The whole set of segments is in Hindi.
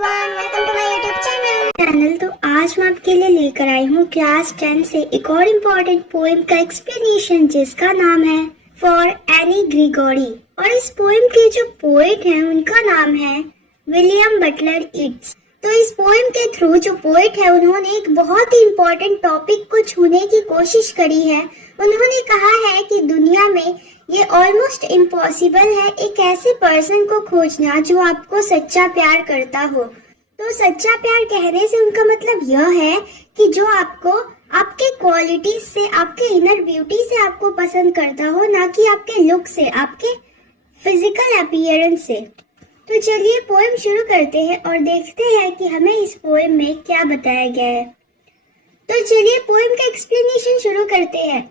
Everyone, welcome to my YouTube channel. तो आज मैं आपके लिए लेकर आई हूँ क्लास 10 से एक और इम्पोर्टेंट पोएम का एक्सप्लेनेशन, जिसका नाम है फॉर एनी ग्रीगोरी। और इस पोएम के जो पोएट हैं उनका नाम है विलियम बटलर यीट्स। तो इस पोएम के थ्रू जो पोएट है उन्होंने एक बहुत ही इम्पोर्टेंट टॉपिक को छूने की कोशिश करी है। उन्होंने कहा है कि दुनिया में ये ऑलमोस्ट इम्पॉसिबल है एक ऐसे पर्सन को खोजना जो आपको सच्चा प्यार करता हो। तो सच्चा प्यार कहने से उनका मतलब यह है कि जो आपको आपके क्वालिटीज से, आपके इनर ब्यूटी से आपको पसंद करता हो, ना कि आपके लुक से, आपके फिजिकल अपीयरेंस से। तो चलिए पोएम शुरू करते हैं और देखते हैं कि हमें इस पोएम में क्या बताया गया है। तो चलिए पोएम का एक्सप्लेनेशन शुरू करते हैं।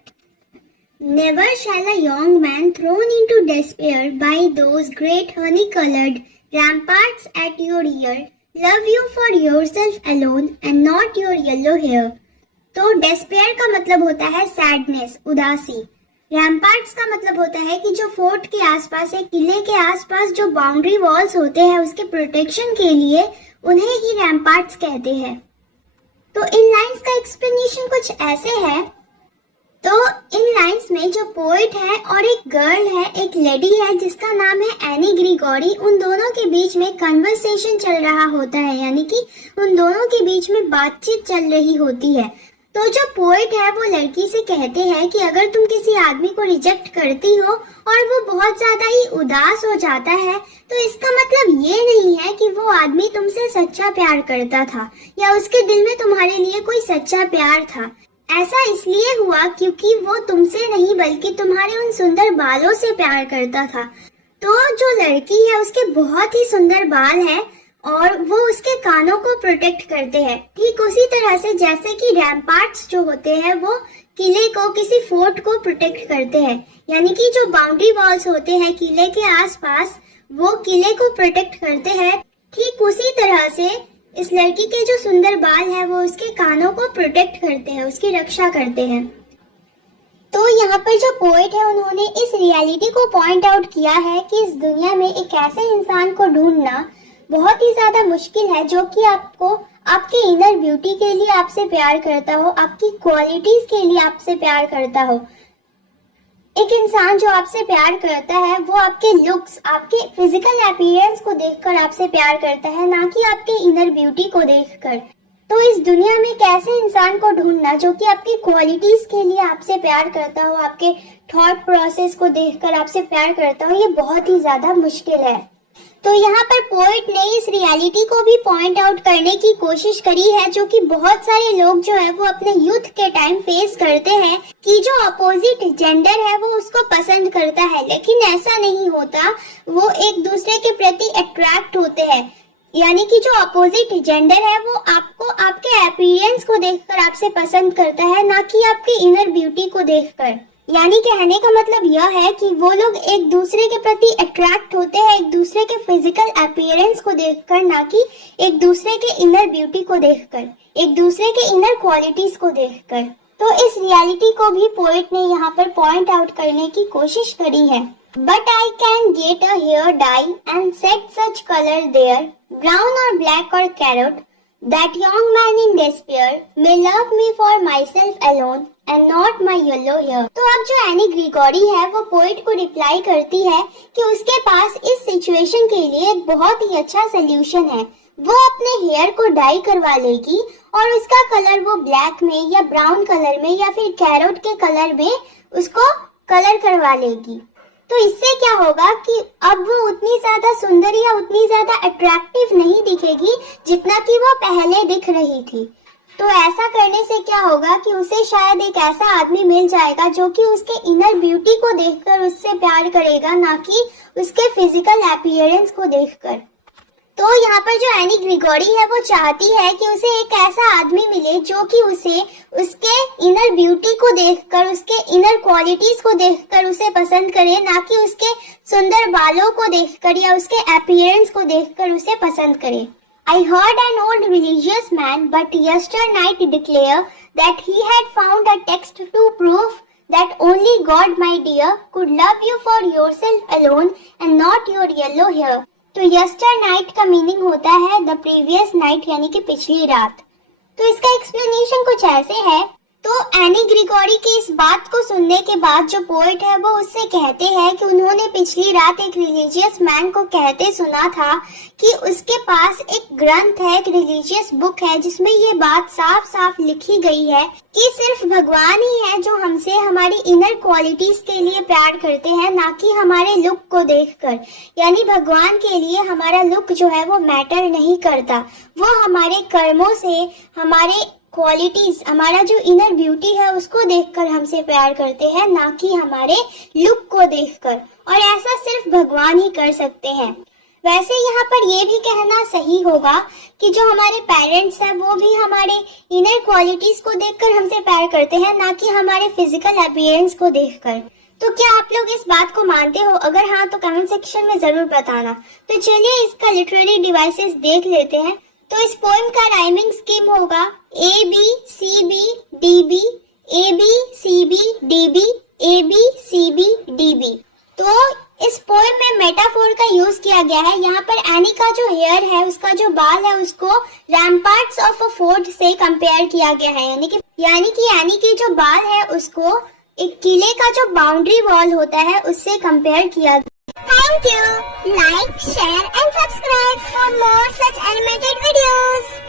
Never shall a young man thrown into despair by those great honey-colored ramparts at your ear love you for yourself alone and not your yellow hair। तो despair का मतलब होता है sadness, उदासी। रैम्पार्ट्स का मतलब होता है कि जो फोर्ट के आसपास है, किले के आसपास जो बाउंड्री वॉल्स होते हैं, उसके प्रोटेक्शन के लिए उन्हें ही रैम्पार्ट्स कहते हैं। तो इन लाइंस का एक्सप्लेनेशन कुछ ऐसे है। तो इन लाइंस में जो पोएट है और एक गर्ल है, एक लेडी है जिसका नाम है एनी ग्रीगोरी, उन दोनों के बीच में कन्वर्सेशन चल रहा होता है, यानी कि उन दोनों के बीच में बातचीत चल रही होती है। तो जो पोएट है वो लड़की से कहते हैं कि अगर तुम किसी आदमी को रिजेक्ट करती हो और वो बहुत ज्यादा ही उदास हो जाता है, तो इसका मतलब ये नहीं है कि वो आदमी तुमसे सच्चा प्यार करता था या उसके दिल में तुम्हारे लिए कोई सच्चा प्यार था। ऐसा इसलिए हुआ क्योंकि वो तुमसे नहीं बल्कि तुम्हारे उन सुंदर बालों से प्यार करता था। तो जो लड़की है उसके बहुत ही सुंदर बाल हैं और वो उसके कानों को प्रोटेक्ट करते हैं, ठीक उसी तरह से जैसे कि रैम्पार्ट्स जो होते हैं वो किले को, किसी फोर्ट को प्रोटेक्ट करते हैं। यानी कि जो बाउंड्री वॉल्स होते हैं किले के आसपास, वो किले को प्रोटेक्ट करते हैं। ठीक उसी तरह से इस लड़की के जो सुंदर बाल है वो उसके कानों को प्रोटेक्ट करते हैं, उसकी रक्षा करते हैं। तो यहाँ पर जो पोएट है उन्होंने इस रियलिटी को पॉइंट आउट किया है कि इस दुनिया में एक ऐसे इंसान को ढूंढना बहुत ही ज्यादा मुश्किल है जो कि आपको आपके इनर ब्यूटी के लिए आपसे प्यार करता हो, आपकी क्वालिटीज के लिए आपसे प्यार करता हो। एक इंसान जो आपसे प्यार करता है वो आपके लुक्स, आपके फिजिकल अपीयरेंस को देखकर आपसे प्यार करता है, ना कि आपके इनर ब्यूटी को देखकर। तो इस दुनिया में एक ऐसे इंसान को ढूंढना जो कि आपकी क्वालिटीज के लिए आपसे प्यार करता हो, आपके थॉट प्रोसेस को देखकर आपसे प्यार करता हो, ये बहुत ही ज्यादा मुश्किल है। तो यहाँ पर पोएट ने इस रियलिटी को भी पॉइंट आउट करने की कोशिश करी है, जो कि बहुत सारे लोग जो है वो अपने यूथ के टाइम फेस करते हैं कि जो अपोजिट जेंडर है वो उसको पसंद करता है, लेकिन ऐसा नहीं होता। वो एक दूसरे के प्रति अट्रैक्ट होते हैं। यानी कि जो अपोजिट जेंडर है वो आपको आपके अपीयरेंस को देखकर आपसे पसंद करता है, ना कि आपके इनर ब्यूटी को देखकर। यानी कहने का मतलब यह है कि वो लोग एक दूसरे के प्रति अट्रैक्ट होते हैं एक दूसरे के फिजिकल अपीयरेंस को देखकर, ना कि एक दूसरे के इनर ब्यूटी को देखकर, एक दूसरे के इनर क्वालिटीज को देखकर। तो इस रियलिटी को भी पोएट ने यहाँ पर पॉइंट आउट करने की कोशिश करी है। But I can get a hair dye and set such colour there, brown और ब्लैक और carrot, that young man in despair may love me for myself alone and not my yellow hair। तो अब जो एनी ग्रीगोरी है वो पोएट को रिप्लाई करती है कि उसके पास इस सिचुएशन के लिए एक बहुत ही अच्छा सोल्यूशन है। वो अपने हेयर को डाई करवा लेगी और उसका कलर वो ब्लैक में या ब्राउन कलर में या फिर कैरोट के कलर में उसको कलर करवा लेगी। तो इससे क्या होगा कि अब वो उतनी ज्यादा सुंदर या उतनी ज्यादा अट्रैक्टिव नहीं दिखेगी जितना कि वो पहले दिख रही थी। तो ऐसा करने से क्या होगा कि उसे शायद एक ऐसा आदमी मिल जाएगा जो कि उसके इनर ब्यूटी को देखकर उससे प्यार करेगा, ना कि उसके फिजिकल अपीयरेंस को देखकर। तो यहाँ पर जो एनी ग्रीगोरी है वो चाहती है कि उसे एक ऐसा आदमी मिले जो कि उसे उसके इनर ब्यूटी को देखकर, उसके इनर क्वालिटीज को देखकर उसे पसंद करे, ना कि उसके सुंदर बालों को देखकर या उसके अपीयरेंस को देखकर उसे पसंद करे। I heard an old religious man but yesternight declare that he had found a text to prove that only God, my dear, could love you for yourself alone and not your yellow hair। तो यस्टर नाइट का मीनिंग होता है द प्रीवियस नाइट, यानी कि पिछली रात। तो इसका एक्सप्लेनेशन कुछ ऐसे है। तो एनी ग्रिगोरी की इस बात को सुनने के बाद जो पोएट है वो उससे कहते हैं कि उन्होंने पिछली रात एक रिलीजियस मैन को कहते सुना था कि उसके पास एक ग्रंथ है, एक रिलीजियस बुक है जिसमें ये बात साफ साफ लिखी गई है कि सिर्फ भगवान ही है जो हमसे हमारी इनर क्वालिटीज के लिए प्यार करते हैं, ना कि हमारे लुक को देखकर। यानी भगवान के लिए हमारा लुक जो है वो मैटर नहीं करता, वो हमारे कर्मों से, हमारे क्वालिटीज, हमारा जो इनर ब्यूटी है उसको देखकर हमसे प्यार करते हैं, ना कि हमारे लुक को देखकर। और ऐसा सिर्फ भगवान ही कर सकते हैं। वैसे यहाँ पर ये भी कहना सही होगा कि जो हमारे पेरेंट्स हैं वो भी हमारे इनर क्वालिटीज को देखकर हमसे प्यार करते हैं, ना कि हमारे फिजिकल अपीयरेंस को देखकर। तो क्या आप लोग इस बात को मानते हो? अगर हाँ तो कमेंट सेक्शन में जरूर बताना। तो चलिए इसका लिटरेरी डिवाइसेस देख लेते हैं। तो इस पोएम का राइमिंग स्कीम होगा A B C B D B, A B C B D B, A B C B D B. तो इस पोएम में मेटाफोर का यूज किया गया है। यहाँ पर एनी का जो हेयर है, उसका जो बाल है, उसको रैम्पार्ट्स ऑफ अ फोर्ट से कंपेयर किया गया है। यानी कि एनी के जो बाल है उसको एक किले का जो बाउंड्री वॉल होता है उससे कंपेयर किया गया। Thank you. Like, share and subscribe for more such animated videos.